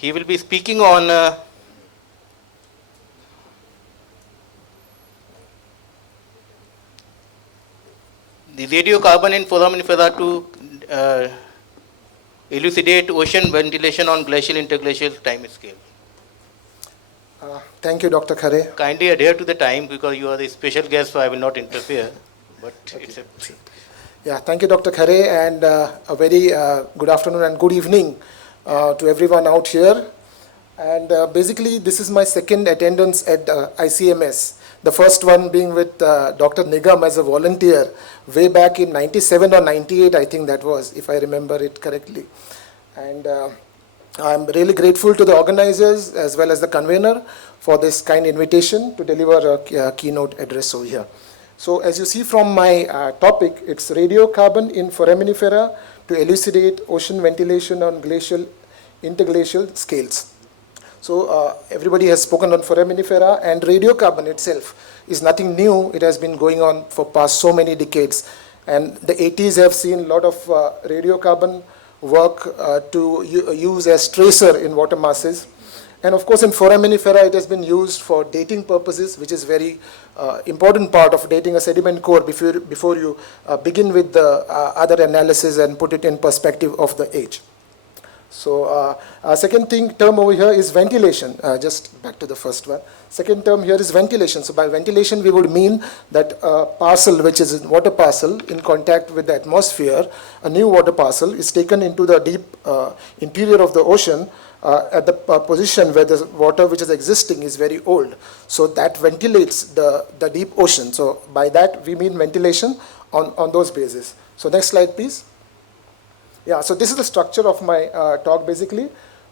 He will be speaking on the radiocarbon in foraminifera to elucidate ocean ventilation on glacial-interglacial time scale. Thank you, Dr. Khare. Kindly adhere to the time because you are the special guest, so I will not interfere. But okay. It's a Yeah, thank you, Dr. Khare, and a very good afternoon and good evening to everyone out here. And basically, this is my second attendance at ICMS. The first one being with Dr. Nigam as a volunteer way back in 97 or 98, I think that was, if I remember it correctly. And I'm really grateful to the organizers as well as the convener for this kind invitation to deliver a keynote address over here. So as you see from my topic, it's radiocarbon in foraminifera to elucidate ocean ventilation on glacial-interglacial scales. So everybody has spoken on foraminifera, and radiocarbon itself is nothing new. It has been going on for past so many decades. And the 80s have seen a lot of radiocarbon work to use as tracer in water masses. And of course, in foraminifera, it has been used for dating purposes, which is very important part of dating a sediment core before you begin with the other analysis and put it in perspective of the age. So second term over here is ventilation. Just back to the first one. Second term here is ventilation. So by ventilation, we would mean that a parcel, which is a water parcel in contact with the atmosphere, a new water parcel is taken into the deep interior of the ocean at the position where the water which is existing is very old. So that ventilates the deep ocean. So by that, we mean ventilation on those bases. So next slide, please. Yeah, so this is the structure of my talk basically.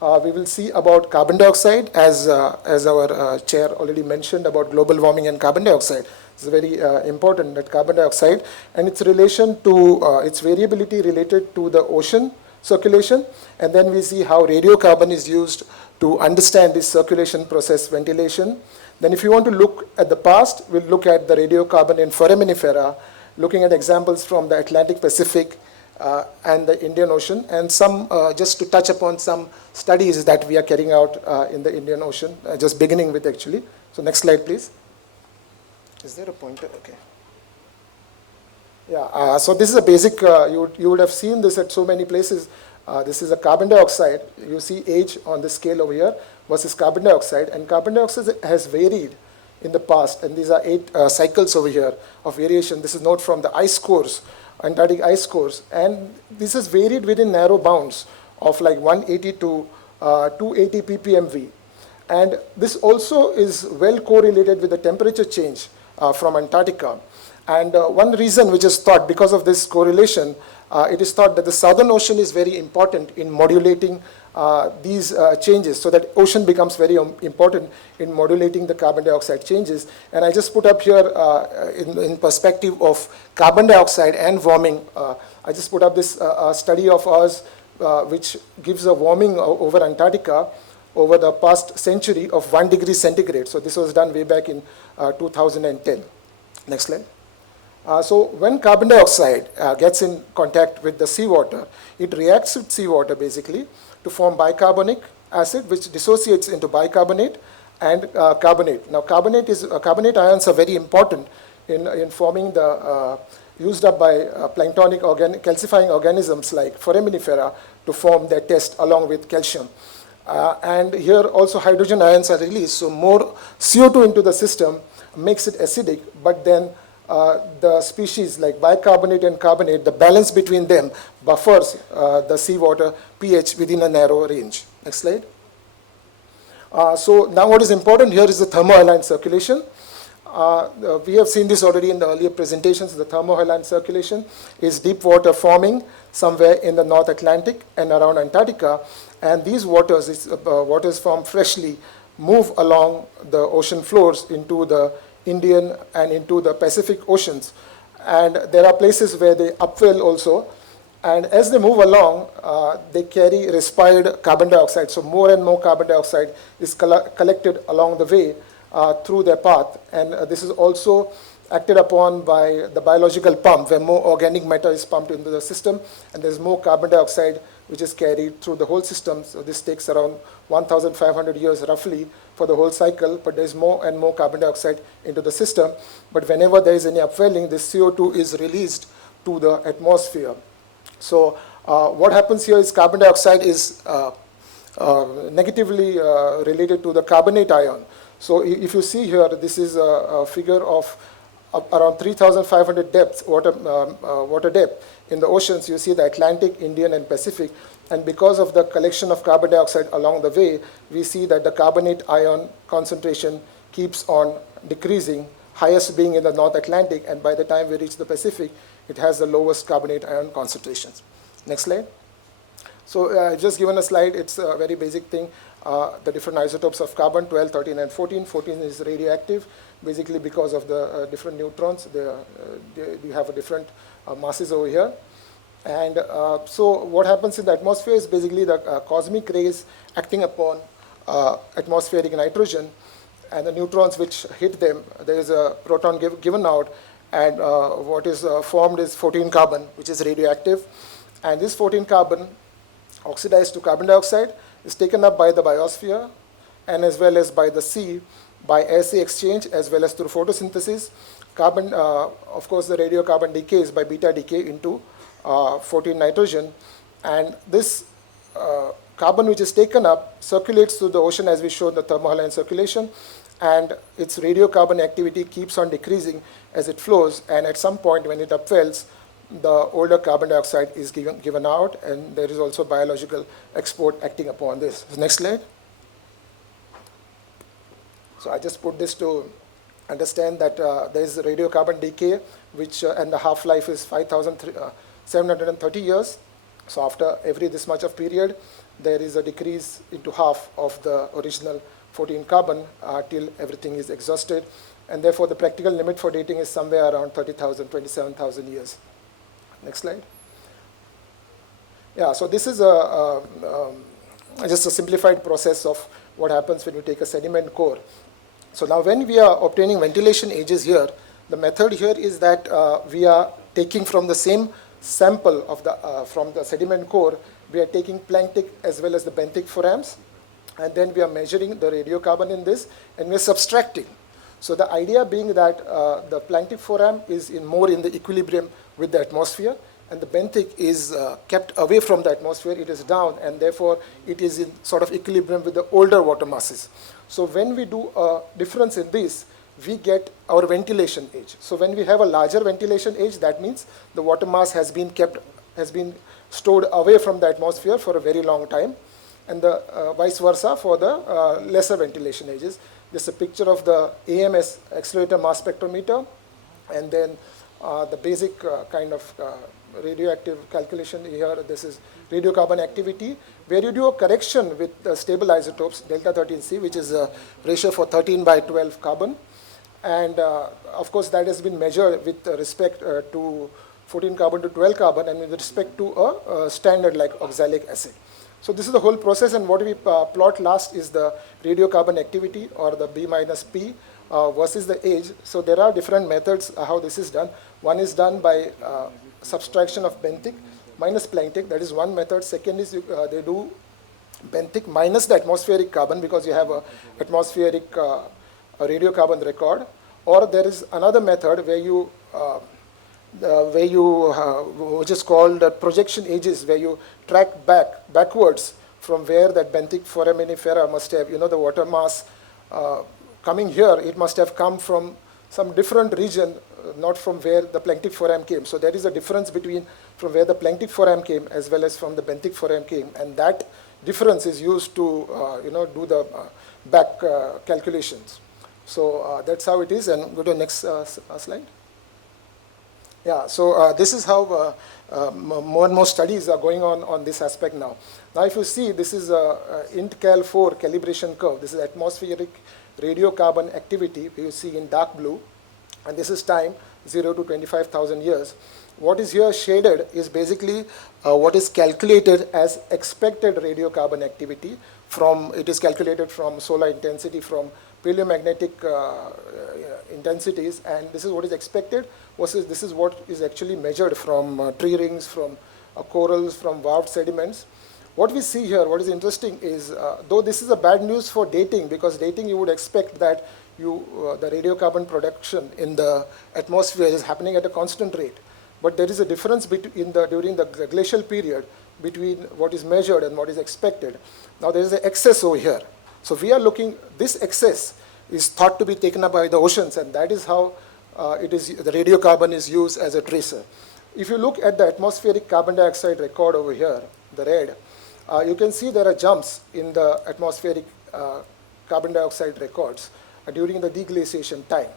We will see about carbon dioxide as our chair already mentioned about global warming and carbon dioxide. It's very important that carbon dioxide and its relation to its variability related to the ocean circulation. And then we see how radiocarbon is used to understand this circulation process ventilation. Then if you want to look at the past, we'll look at the radiocarbon in foraminifera, looking at examples from the Atlantic Pacific, and the Indian Ocean, and some, just to touch upon some studies that we are carrying out in the Indian Ocean, just beginning with actually. So next slide, please. Is there a pointer? Okay. Yeah, so this is a basic, you would have seen this at so many places. This is a carbon dioxide. You see age on the scale over here versus carbon dioxide, and carbon dioxide has varied in the past, and these are 8 cycles over here of variation. This is note from the ice cores, Antarctic ice cores, and this is varied within narrow bounds of like 180 to 280 ppmv. And this also is well correlated with the temperature change from Antarctica. And one reason which is thought, because of this correlation, it is thought that the Southern Ocean is very important in modulating these changes, so that ocean becomes very important in modulating the carbon dioxide changes. And I just put up here in perspective of carbon dioxide and warming, I just put up this study of ours which gives a warming over Antarctica over the past century of 1 degree centigrade. So this was done way back in 2010. Next slide. So when carbon dioxide gets in contact with the seawater, it reacts with seawater basically to form bicarbonic acid, which dissociates into bicarbonate and carbonate. Now carbonate ions are very important in forming the, used up by planktonic calcifying organisms like foraminifera to form their test along with calcium. And here also hydrogen ions are released, so more CO2 into the system makes it acidic, but then the species like bicarbonate and carbonate, the balance between them buffers the seawater pH within a narrow range. Next slide. So now what is important here is the thermohaline circulation. We have seen this already in the earlier presentations. The thermohaline circulation is deep water forming somewhere in the North Atlantic and around Antarctica. And these waters, waters formed freshly, move along the ocean floors into the Indian and into the Pacific Oceans. And there are places where they upwell also. And as they move along, they carry respired carbon dioxide. So more and more carbon dioxide is collected along the way through their path. And this is also acted upon by the biological pump, where more organic matter is pumped into the system, and there's more carbon dioxide which is carried through the whole system. So this takes around 1,500 years roughly for the whole cycle, but there's more and more carbon dioxide into the system. But whenever there is any upwelling, this CO2 is released to the atmosphere. So what happens here is carbon dioxide is negatively related to the carbonate ion. So if you see here, this is a figure of around 3,500 depths, water depth in the oceans. You see the Atlantic, Indian, and Pacific. And because of the collection of carbon dioxide along the way, we see that the carbonate ion concentration keeps on decreasing, highest being in the North Atlantic, and by the time we reach the Pacific, it has the lowest carbonate ion concentrations. Next slide. So I've just given a slide. It's a very basic thing. The different isotopes of carbon, 12, 13, and 14. 14 is radioactive, basically because of the different neutrons. You have a different masses over here. And so what happens in the atmosphere is basically the cosmic rays acting upon atmospheric nitrogen, and the neutrons which hit them, there is a proton given out, and what is formed is 14 carbon, which is radioactive. And this 14 carbon oxidized to carbon dioxide is taken up by the biosphere and as well as by the sea by air-sea exchange as well as through photosynthesis. Carbon, of course, the radiocarbon decays by beta decay into 14 nitrogen, and this carbon which is taken up circulates through the ocean as we showed the thermohaline circulation, and its radiocarbon activity keeps on decreasing as it flows, and at some point when it upwells, the older carbon dioxide is given out, and there is also biological export acting upon this. Next slide. So I just put this to understand that there is radiocarbon decay, which and the half-life is 5,730 years. So after every this much of period, there is a decrease into half of the original 14 carbon till everything is exhausted, and therefore the practical limit for dating is somewhere around 30,000, 27,000 years. Next slide. Yeah, so this is just a simplified process of what happens when you take a sediment core. So now when we are obtaining ventilation ages here, the method here is that we are taking from the same sample of the from the sediment core, we are taking planktic as well as the benthic forams, and then we are measuring the radiocarbon in this, and we are subtracting. So the idea being that the planktic foram is more in the equilibrium with the atmosphere, and the benthic is kept away from the atmosphere. It is down, and therefore it is in sort of equilibrium with the older water masses. So when we do a difference in this, we get our ventilation age. So when we have a larger ventilation age, that means the water mass has been stored away from the atmosphere for a very long time, and the vice versa for the lesser ventilation ages. This is a picture of the AMS, accelerator mass spectrometer, and then the basic kind of radioactive calculation here. This is radiocarbon activity, where you do a correction with stable isotopes, delta 13C, which is a ratio for 13/12 carbon. And of course, that has been measured with respect to 14 carbon to 12 carbon, and with respect to a standard like oxalic acid. So this is the whole process, and what we plot last is the radiocarbon activity, or the B minus P, versus the age. So there are different methods how this is done. One is done by subtraction of benthic minus planktic. That is one method. Second is they do benthic minus the atmospheric carbon, because you have a atmospheric radiocarbon record. Or there is another method where you which is called projection ages, where you track backwards from where that benthic foraminifera must have, the water mass coming here, it must have come from some different region, not from where the planktic foram came. So there is a difference between from where the planktic foram came as well as from the benthic foram came, and that difference is used to do the back calculations. So that's how it is, and go to the next slide. Yeah, so this is how more and more studies are going on this aspect now. Now if you see, this is INT-Cal4 calibration curve. This is atmospheric radiocarbon activity, you see in dark blue, and this is time 0 to 25,000 years. What is here shaded is basically what is calculated as expected radiocarbon activity. It is calculated from solar intensity from paleomagnetic intensities, and this is what is expected versus this is what is actually measured from tree rings, from corals, from warped sediments. What we see here, what is interesting is, though this is a bad news for dating, because dating you would expect that the radiocarbon production in the atmosphere is happening at a constant rate. But there is a difference during the glacial period between what is measured and what is expected. Now there is an excess over here. So we are looking, this excess is thought to be taken up by the oceans, and that is how the radiocarbon is used as a tracer. If you look at the atmospheric carbon dioxide record over here, the red, you can see there are jumps in the atmospheric carbon dioxide records during the deglaciation time.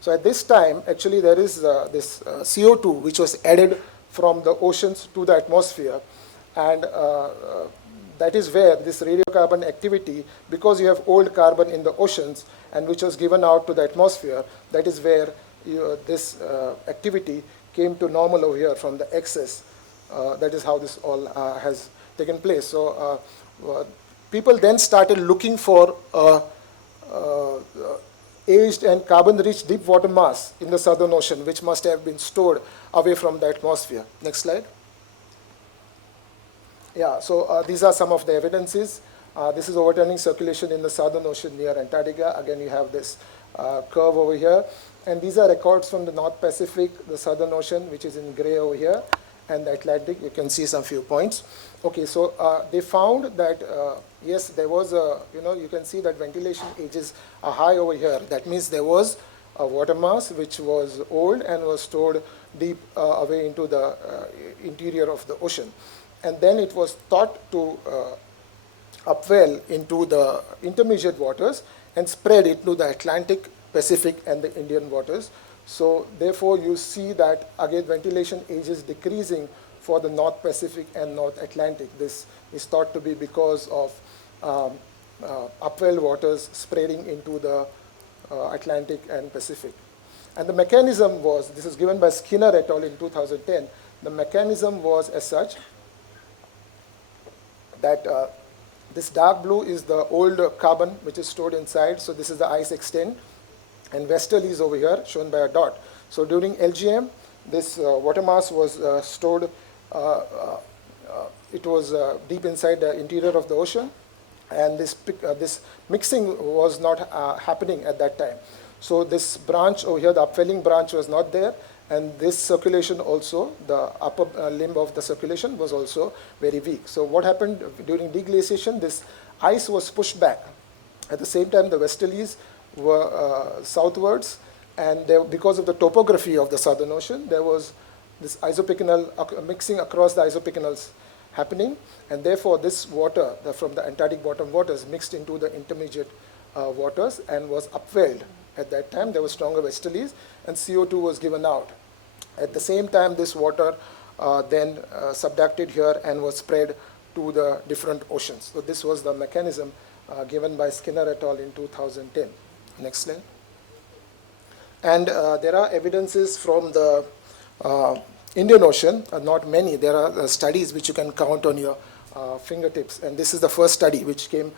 So at this time, actually there is this CO2 which was added from the oceans to the atmosphere, and that is where this radiocarbon activity, because you have old carbon in the oceans and which was given out to the atmosphere, that is where this activity came to normal over here from the excess. That is how this all has taken place. So people then started looking for aged and carbon-rich deep water mass in the Southern Ocean, which must have been stored away from the atmosphere. Next slide. Yeah, so these are some of the evidences. This is overturning circulation in the Southern Ocean near Antarctica. Again, you have this curve over here. And these are records from the North Pacific, the Southern Ocean, which is in gray over here, and the Atlantic. You can see some few points. Okay, so they found that, yes, there was you can see that ventilation ages are high over here. That means there was a water mass which was old and was stored deep away into the interior of the ocean. And then it was thought to upwell into the intermediate waters and spread into the Atlantic, Pacific, and the Indian waters. So therefore, you see that again ventilation age is decreasing for the North Pacific and North Atlantic. This is thought to be because of upwell waters spreading into the Atlantic and Pacific. And the mechanism was, this is given by Skinner et al. In 2010, the mechanism was as such that this dark blue is the old carbon which is stored inside, so this is the ice extent, and westerlies over here shown by a dot. So during LGM, this water mass was stored, it was deep inside the interior of the ocean, and this mixing was not happening at that time. So this branch over here, the upwelling branch, was not there, and this circulation also, the upper limb of the circulation was also very weak. So what happened during deglaciation, this ice was pushed back. At the same time, the westerlies were southwards, and because of the topography of the Southern Ocean, there was this isopycnal mixing across the isopycnals happening, and therefore this water from the Antarctic bottom waters mixed into the intermediate waters and was upwelled. At that time, there were stronger westerlies, and CO2 was given out. At the same time, this water then subducted here and was spread to the different oceans. So this was the mechanism given by Skinner et al. In 2010. Next slide. And there are evidences from the Indian Ocean, not many. There are studies which you can count on your fingertips. And this is the first study which came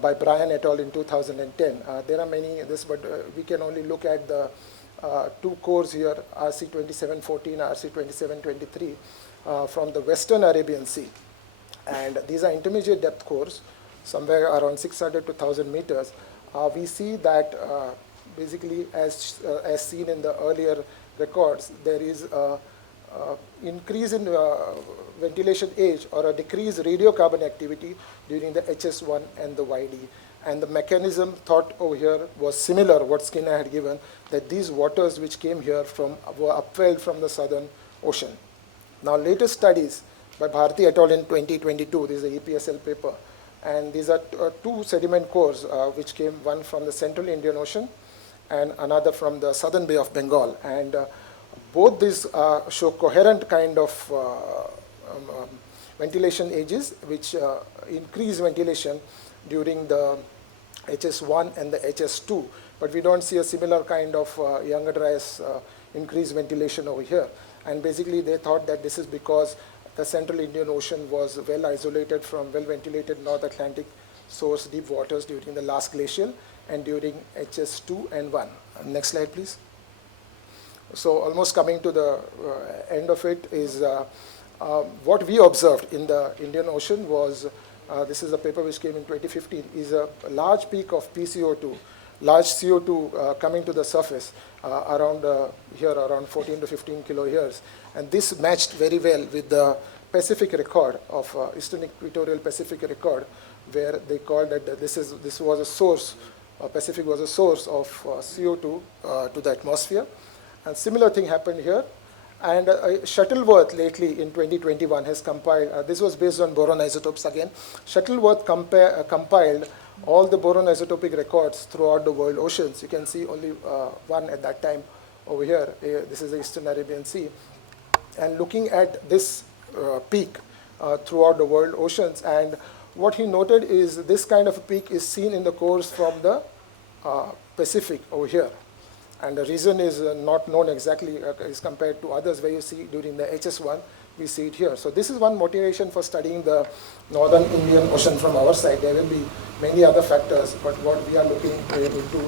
by Bryan et al. In 2010. There are many, but we can only look at the two cores here, RC2714, RC2723, from the Western Arabian Sea. And these are intermediate depth cores, somewhere around 600 to 1,000 meters. We see that basically, as seen in the earlier records, there is a increase in ventilation age or a decreased radiocarbon activity during the HS1 and the YD. And the mechanism thought over here was similar what Skinner had given, that these waters which came here were upwelled from the Southern Ocean. Now, latest studies by Bharti et al. In 2022, this is the EPSL paper, and these are two sediment cores which came, one from the Central Indian Ocean and another from the Southern Bay of Bengal. And both these show coherent kind of ventilation ages, which increase ventilation during the HS1 and the HS2, but we don't see a similar kind of younger dryas increased ventilation over here. And basically they thought that this is because the Central Indian Ocean was well isolated from well ventilated North Atlantic source deep waters during the last glacial, and during HS2 and 1. Next slide, please. So almost coming to the end of it is what we observed in the Indian Ocean was, this is a paper which came in 2015, is a large peak of PCO2, large CO2 coming to the surface around here, around 14 to 15 kiloyears. And this matched very well with the Pacific record of Eastern Equatorial Pacific record, where they called that this was a source, Pacific was a source of CO2 to the atmosphere. And similar thing happened here. And Shuttleworth lately in 2021 has compiled, this was based on boron isotopes again. Shuttleworth compiled all the boron isotopic records throughout the world oceans. You can see only one at that time over here. This is the Eastern Arabian Sea. And looking at this peak throughout the world oceans, and what he noted is this kind of a peak is seen in the cores from the Pacific over here. And the reason is not known exactly as compared to others where you see during the HS1, we see it here. So this is one motivation for studying the northern Indian Ocean from our side. There will be many other factors, but what we are looking into,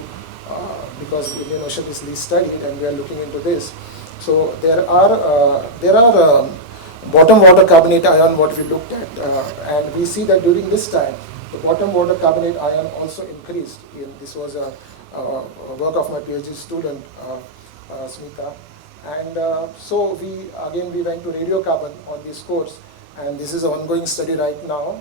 because the Indian Ocean is least studied and we are looking into this. So there are bottom water carbonate ion what we looked at, and we see that during this time, the bottom water carbonate ion also increased. This was a work of my PhD student, Smita. And so we went to radiocarbon on this course, and this is an ongoing study right now.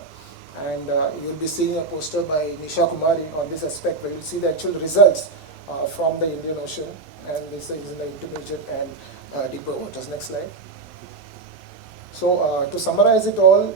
And you'll be seeing a poster by Nisha Kumari on this aspect, where you'll see the actual results from the Indian Ocean, and this is in the intermediate and deeper waters. Next slide. So to summarize it all,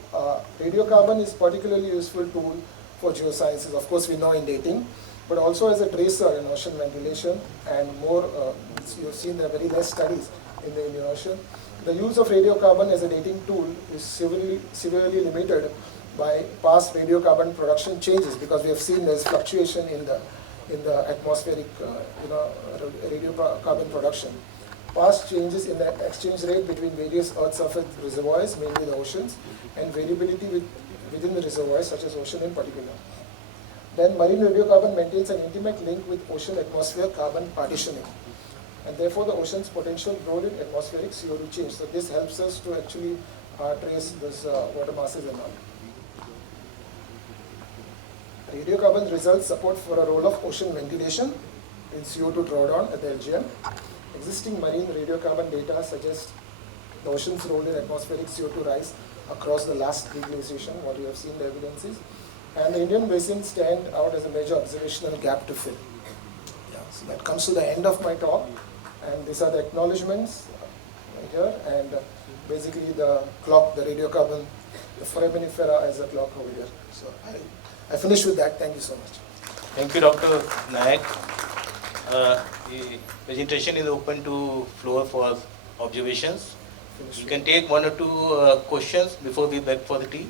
radiocarbon is particularly useful tool for geosciences. Of course, we know in dating, but also as a tracer in ocean ventilation, and more, you've seen there are very less studies in the Indian Ocean. The use of radiocarbon as a dating tool is severely limited by past radiocarbon production changes, because we have seen there's fluctuation in the atmospheric radiocarbon production. Past changes in the exchange rate between various Earth surface reservoirs, mainly the oceans, and variability within the reservoirs, such as ocean in particular. Then marine radiocarbon maintains an intimate link with ocean atmosphere carbon partitioning, and therefore the ocean's potential role in atmospheric CO2 change. So this helps us to actually trace this water masses and all. Radiocarbon results support for a role of ocean ventilation in CO2 drawdown at the LGM. Existing marine radiocarbon data suggests the ocean's role in atmospheric CO2 rise across the last deglaciation, what you have seen the evidence is. And the Indian basin stand out as a major observational gap to fill. Yeah, so that comes to the end of my talk, and these are the acknowledgements here, and basically the clock, the radiocarbon, the foraminifera as a clock over here. So I finish with that. Thank you so much. Thank you, Dr. Naik. The presentation is open to floor for observations. You can take one or two questions before we beg for the tea.